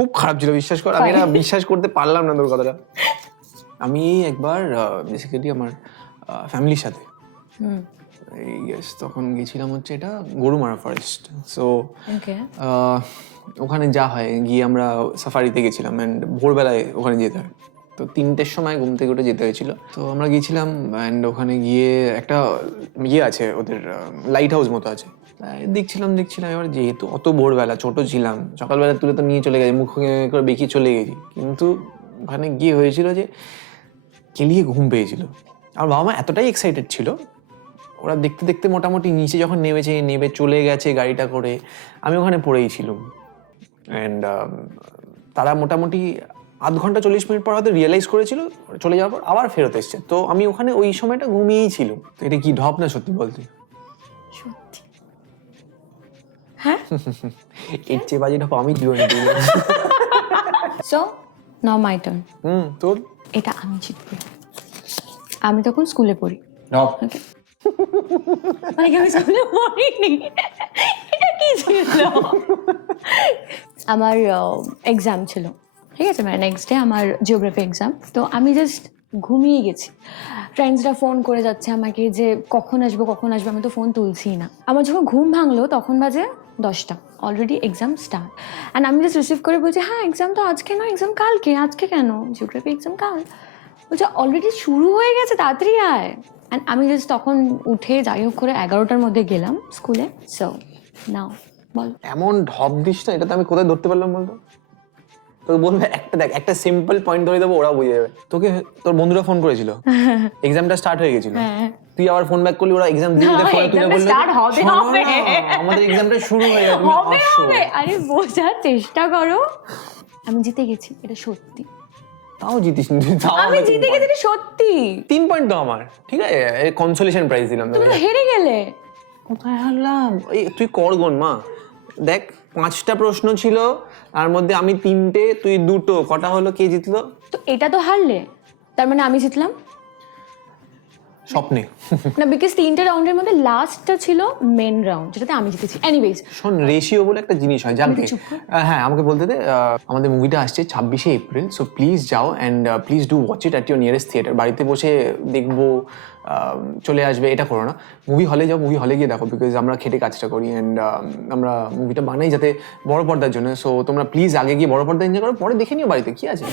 খুব খারাপ ছিল, বিশ্বাস কর। আমি এটা বিশ্বাস করতে পারলাম না তোর কথাটা। আমি একবার বেসিক্যালি আমার ফ্যামিলির সাথে তখন গেছিলাম হচ্ছে এটা গরুমারা ফরেস্ট। সো ওখানে যা হয় গিয়ে আমরা সাফারিতে গেছিলাম অ্যান্ড ভোরবেলায় ওখানে যেতে হয়। তো 3টের সময় ঘুম থেকে উঠে যেতে হয়েছিল। তো আমরা গিয়েছিলাম অ্যান্ড ওখানে গিয়ে একটা আছে ওদের লাইট হাউস মতো আছে, দেখছিলাম। এবার যেহেতু অত ভোরবেলা, ছোট ছিলাম, সকালবেলা তুলে তো নিয়ে চলে গেছি, মুখ করে বেঁকিয়ে চলে গেছি। কিন্তু ওখানে গিয়ে হয়েছিল যে কেলিয়ে ঘুম পেয়েছিল। আমার বাবা মা এতটাই এক্সাইটেড ছিল, ওরা দেখতে দেখতে মোটামুটি নিচে যখন নেমে চলে গেছে গাড়িটা করে, আমি ওখানে পড়েই ছিলাম। অ্যান্ড তারা মোটামুটি আধ ঘন্টা 40 মিনিট পর হয়তো রিয়েলাইজ করেছিল, চলে যাওয়ার পর আবার ফেরত এসছে। তো আমি ওখানে ওই সময়টা ঘুমিয়েই ছিল। তো এটা কি ঢপ না সত্যি বলতে? সত্যি? হ্যাঁ। এর চেয়ে বাজে ঢপ আমি জীবনে দিই। So now my turn. তোর এটা আমি জিতবো। আমি তখন স্কুলে পড়ি। মানে আমি স্কুলে পড়িনি, এটা কি ছিল? আমার এক্সাম ছিল, ঠিক আছে, মানে নেক্সট ডে আমার জিওগ্রাফি এক্সাম। তো আমি জাস্ট ঘুমিয়ে গেছি। ফ্রেন্ডসরা ফোন করে যাচ্ছে আমাকে যে কখন আসবো। আমি তো ফোন তুলছি না। আমার যখন ঘুম ভাঙলো তখন বাজে 10টা, অলরেডি এক্সাম স্টার্ট। অ্যান্ড আমি জাস্ট রিসিভ করে বলছি, হ্যাঁ এক্সাম তো আজকে না, এক্সাম কালকে। আজকে কেন? জিওগ্রাফি এক্সাম কাল। বলছে অলরেডি শুরু হয়ে গেছে, তাড়াতাড়ি আয়। অ্যান্ড আমি জাস্ট তখন উঠে যাই হোক করে 11টার মধ্যে গেলাম স্কুলে। সো নাও বল। এমন ঢপ দিস না, এটা তো আমি কোথায় ধরতে পারলাম বলতো? তোকে বলবে একটা সিম্পল পয়েন্ট ধরে দেবো, ওরা বুঝে যাবে। তোকে তোর বন্ধুরা ফোন করেছিল, এক্সামটা স্টার্ট হয়ে গেছিল, তুই আবার ফোন ব্যাক করলি, ওরা এক্সাম দিতে ফোন তুলে বলল আমাদের এক্সামটা শুরু হয়ে গেছে। আরে বোঝার চেষ্টা করো, আমি জিতে গেছি, এটা সত্যি। তাও জিতিস নি। আমি জিতে গেছি, এটা সত্যি। 3 পয়েন্ট তো আমার, ঠিক আছে, কনসোলেশন প্রাইজ দিলাম। তুমি তো হেরে গেলে। কোথায় হারলাম? তুই কর গুণ মা, দেখ 5টা প্রশ্ন ছিল, তার মধ্যে আমি 3টে, তুই 2টো, কটা হলো? কে জিতলো? তো এটা তো হারলে, তার মানে আমি জিতলাম স্বপ্নে না, বিকজ 3টে রাউন্ডের মধ্যে লাস্টটা ছিল মেন রাউন্ড, যেটাতে আমি জিতেছি। এনিওয়েজ শোন, রেশিও বলে একটা জিনিস হয়, জানতে। হ্যাঁ, আমাকে বলতে দে। আমাদের মুভিটা আসছে 26শে এপ্রিল, সো প্লিজ যাও and please do watch it at your nearest theatre. বাড়িতে বসে দেখবো, চলে আসবে, এটা করো না। মুভি হলে যাও, মুভি হলে গিয়ে দেখো, বিকজ আমরা খেটে কাজটা করি অ্যান্ড আমরা মুভিটা বানাই যাতে বড় পর্দার জন্য। সো তোমরা প্লিজ আগে গিয়ে বড় পর্দা এনজয় করো, পরে দেখে নিও বাড়িতে, কি আছে।